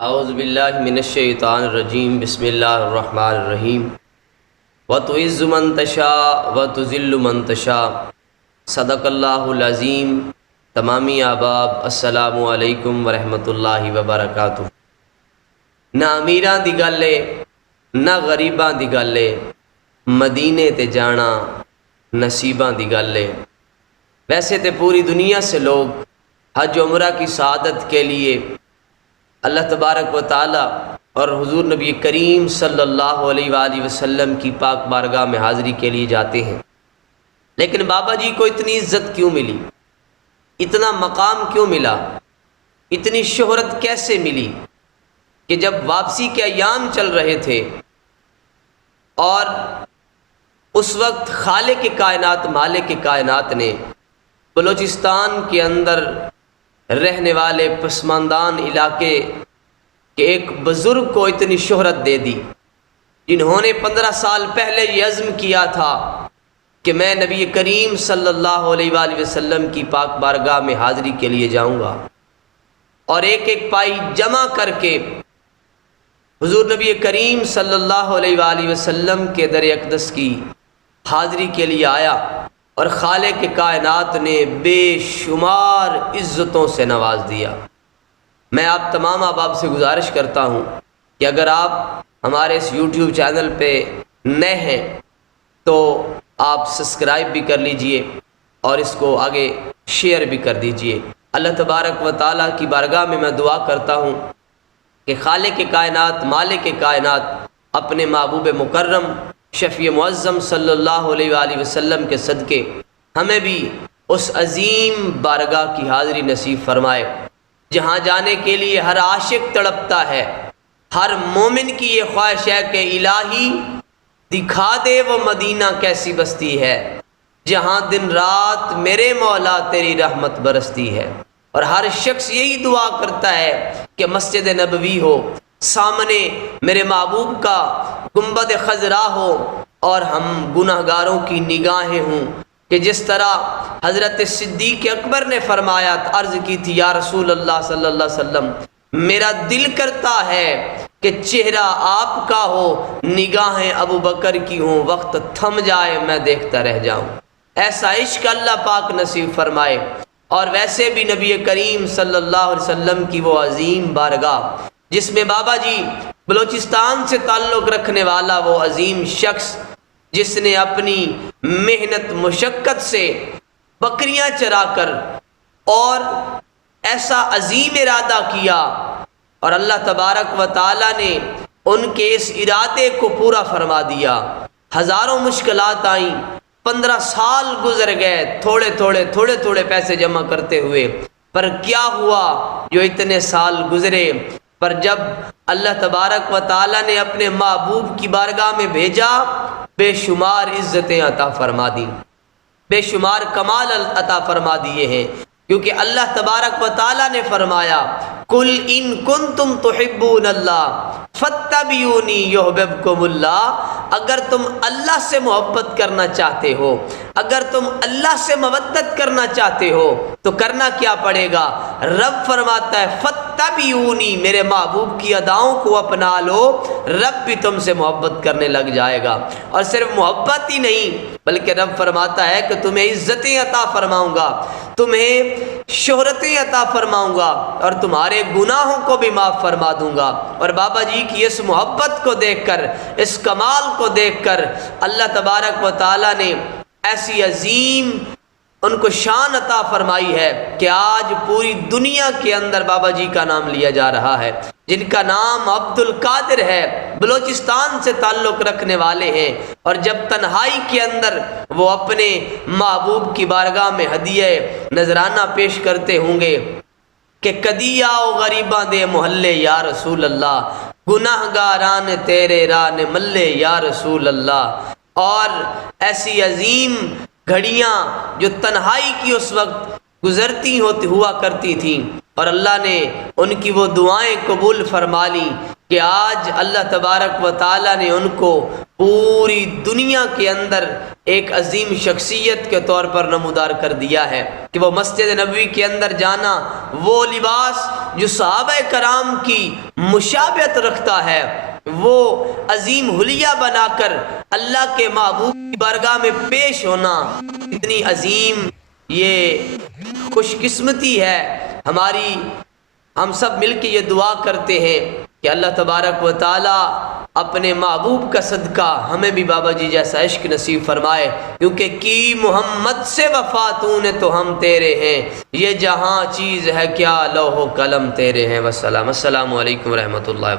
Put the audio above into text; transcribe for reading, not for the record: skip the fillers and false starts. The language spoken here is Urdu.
اعوذ باللہ من الشیطان الرجیم بسم اللہ الرحمن الرحیم وَتُعِزُّ مَن تَشَاءُ وَتُذِلُّ مَن تَشَاءُ صدق اللہ العظیم۔ تمامی احباب السلام علیکم ورحمۃ اللہ وبرکاتہ۔ نہ امیراں دی گل ہے نہ غریباں دی گل ہے، مدینے تے جانا نصیباں دی گل ہے۔ ویسے تے پوری دنیا سے لوگ حج عمرہ کی سعادت کے لیے اللہ تبارک و تعالی اور حضور نبی کریم صلی اللہ علیہ وآلہ وسلم کی پاک بارگاہ میں حاضری کے لیے جاتے ہیں، لیکن بابا جی کو اتنی عزت کیوں ملی، اتنا مقام کیوں ملا، اتنی شہرت کیسے ملی کہ جب واپسی کے ایام چل رہے تھے اور اس وقت خالق کائنات مالک کائنات نے بلوچستان کے اندر رہنے والے پسماندان علاقے کے ایک بزرگ کو اتنی شہرت دے دی، جنہوں نے 15 سال پہلے یہ عزم کیا تھا کہ میں نبی کریم صلی اللہ علیہ وآلہ وسلم کی پاک بارگاہ میں حاضری کے لیے جاؤں گا، اور ایک ایک پائی جمع کر کے حضور نبی کریم صلی اللہ علیہ وآلہ وسلم کے در اقدس کی حاضری کے لیے آیا، اور خالق کائنات نے بے شمار عزتوں سے نواز دیا۔ میں آپ تمام احباب سے گزارش کرتا ہوں کہ اگر آپ ہمارے اس یوٹیوب چینل پہ نئے ہیں تو آپ سبسکرائب بھی کر لیجئے اور اس کو آگے شیئر بھی کر دیجئے۔ اللہ تبارک و تعالیٰ کی بارگاہ میں میں دعا کرتا ہوں کہ خالق کائنات مالک کائنات اپنے محبوب مکرم شفیع معظم صلی اللہ علیہ وآلہ وسلم کے صدقے ہمیں بھی اس عظیم بارگاہ کی حاضری نصیب فرمائے جہاں جانے کے لیے ہر عاشق تڑپتا ہے، ہر مومن کی یہ خواہش ہے کہ الہی دکھا دے وہ مدینہ کیسی بستی ہے جہاں دن رات میرے مولا تیری رحمت برستی ہے۔ اور ہر شخص یہی دعا کرتا ہے کہ مسجد نبوی ہو، سامنے میرے محبوب کا گنبد خضرا ہو اور ہم گناہگاروں کی نگاہیں ہوں، کہ جس طرح حضرت صدیق اکبر نے فرمایا، عرض کی تھی یا رسول اللہ صلی اللہ علیہ وسلم میرا دل کرتا ہے کہ چہرہ آپ کا ہو، نگاہیں ابو بکر کی ہوں، وقت تھم جائے میں دیکھتا رہ جاؤں۔ ایسا عشق اللہ پاک نصیب فرمائے۔ اور ویسے بھی نبی کریم صلی اللہ علیہ وسلم کی وہ عظیم بارگاہ جس میں بابا جی بلوچستان سے تعلق رکھنے والا وہ عظیم شخص جس نے اپنی محنت مشقت سے بکریاں چرا کر اور ایسا عظیم ارادہ کیا، اور اللہ تبارک و تعالی نے ان کے اس ارادے کو پورا فرما دیا۔ ہزاروں مشکلات آئیں، 15 سال گزر گئے تھوڑے تھوڑے پیسے جمع کرتے ہوئے، پر کیا ہوا جو اتنے سال گزرے، پر جب اللہ تبارک و تعالی نے اپنے محبوب کی بارگاہ میں بھیجا، بے شمار عزتیں عطا فرما دی، بے شمار کمال عطا فرما دیے ہیں، کیونکہ اللہ تبارک و تعالی نے فرمایا قُلْ إِن كُنتُمْ تُحِبُّونَ اللَّهَ فَاتَّبِعُونِي يُحْبِبْكُمُ اللَّهُ۔ اگر تم اللہ سے محبت کرنا چاہتے ہو، اگر تم اللہ سے مودت کرنا چاہتے ہو تو کرنا کیا پڑے گا؟ رب فرماتا ہے فَاتَّبِعُونِي، میرے محبوب کی اداؤں کو اپنا لو، رب بھی تم سے محبت کرنے لگ جائے گا۔ اور صرف محبت ہی نہیں بلکہ رب فرماتا ہے کہ تمہیں عزتیں عطا فرماؤں گا، تمہیں شہرتیں عطا فرماؤں گا، اور تمہارے گناہوں کو بھی معاف فرما دوں گا۔ اور بابا جی کی اس محبت کو دیکھ کر، اس کمال کو دیکھ کر اللہ تبارک و تعالی نے ایسی عظیم ان کو شان عطا فرمائی ہے کہ آج پوری دنیا کے اندر بابا جی کا نام لیا جا رہا ہے، جن کا نام عبد القادر ہے، بلوچستان سے تعلق رکھنے والے ہیں، اور جب تنہائی کے اندر وہ اپنے محبوب کی بارگاہ میں ہدیہ نذرانہ پیش کرتے ہوں گے کہ کدی آؤ غریباں دے محلے یا رسول اللہ، گناہ گاران تیرے ران ملے یا رسول اللہ۔ اور ایسی عظیم گھڑیاں جو تنہائی کی اس وقت گزرتی ہوا کرتی تھیں، اور اللہ نے ان کی وہ دعائیں قبول فرما لی کہ آج اللہ تبارک و تعالیٰ نے ان کو پوری دنیا کے اندر ایک عظیم شخصیت کے طور پر نمودار کر دیا ہے کہ وہ مسجد نبوی کے اندر جانا، وہ لباس جو صحابہ کرام کی مشابہت رکھتا ہے، وہ عظیم حلیہ بنا کر اللہ کے محبوب کی بارگاہ میں پیش ہونا، اتنی عظیم یہ خوش قسمتی ہے ہماری۔ ہم سب مل کے یہ دعا کرتے ہیں کہ اللہ تبارک و تعالیٰ اپنے محبوب کا صدقہ ہمیں بھی بابا جی جیسا عشق نصیب فرمائے، کیونکہ کی محمد سے وفاتوں نے تو ہم تیرے ہیں، یہ جہاں چیز ہے کیا لوح و قلم تیرے ہیں۔ والسلام، السلام علیکم ورحمۃ اللہ وبرکاتہ۔